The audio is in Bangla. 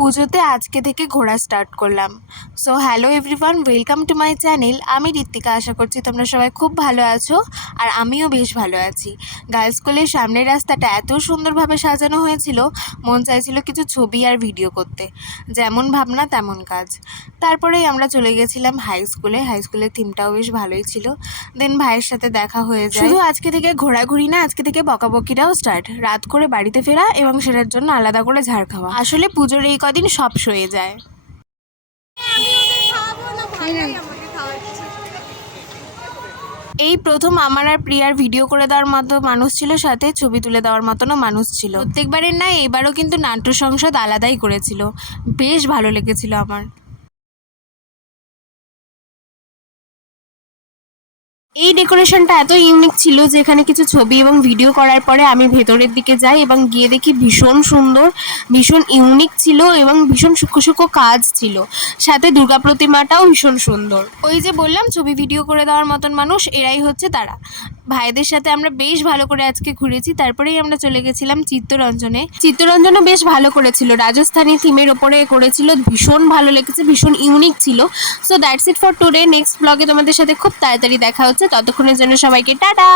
পুজোতে আজকে থেকে ঘোরা স্টার্ট করলাম। So hello everyone, welcome to my channel. আমি ঋত্বিকা, আশা করছি তোমরা সবাই খুব ভালো আছো আর আমিও বেশ ভালো আছি। গার্লস স্কুলের সামনের রাস্তাটা এত সুন্দরভাবে সাজানো হয়েছিল, মন চাইছিল কিছু ছবি আর ভিডিও করতে। যেমন ভাবনা তেমন কাজ। তারপরেই আমরা চলে গেছিলাম হাই স্কুলের থিমটাও বেশ ভালোই ছিল। দেন ভাইয়ের সাথে দেখা হয়ে যায়। শুধু আজকে থেকে ঘোরাঘুরি না, আজকে থেকে বকাবকিটাও স্টার্ট। রাত করে বাড়িতে ফেরা এবং সেটার জন্য আলাদা করে ঝাড় খাওয়া। আসলে পুজোর এই কদিন সব সয়ে যায়। এই প্রথম আমার আর প্রিয়ার ভিডিও করে দেওয়ার মতো মানুষ ছিল, সাথে ছবি তুলে দেওয়ার মতনও মানুষ ছিল। প্রত্যেকবারের না, এবারও কিন্তু নাট্য সংসদ আলাদাই করেছিল, বেশ ভালো লেগেছিল আমার। এই ডেকোরেশনটা এত ইউনিক ছিল যে এখানে কিছু ছবি এবং ভিডিও করার পরে আমি ভেতরের দিকে যাই এবং গিয়ে দেখি ভীষণ সুন্দর, ভীষণ ইউনিক ছিল এবং ভীষণ সূক্ষ্ম সূক্ষ্ম কাজ ছিল। সাথে দুর্গা প্রতিমাটাও ভীষণ সুন্দর। ওই যে বললাম ছবি ভিডিও করে দেওয়ার মতন মানুষ, এরাই হচ্ছে তারা। ভাইদের সাথে আমরা বেশ ভালো করে আজকে ঘুরেছি। তারপরেই আমরা চলে গেছিলাম চিত্তরঞ্জনও বেশ ভালো করেছিল, রাজস্থানী থিমের ওপরে করেছিল, ভীষণ ভালো লেগেছে, ভীষণ ইউনিক ছিল। So that's it for today. Next ব্লগে তোমাদের সাথে খুব তাড়াতাড়ি দেখা হচ্ছে। ততক্ষণের জন্য সবাইকে টাটা।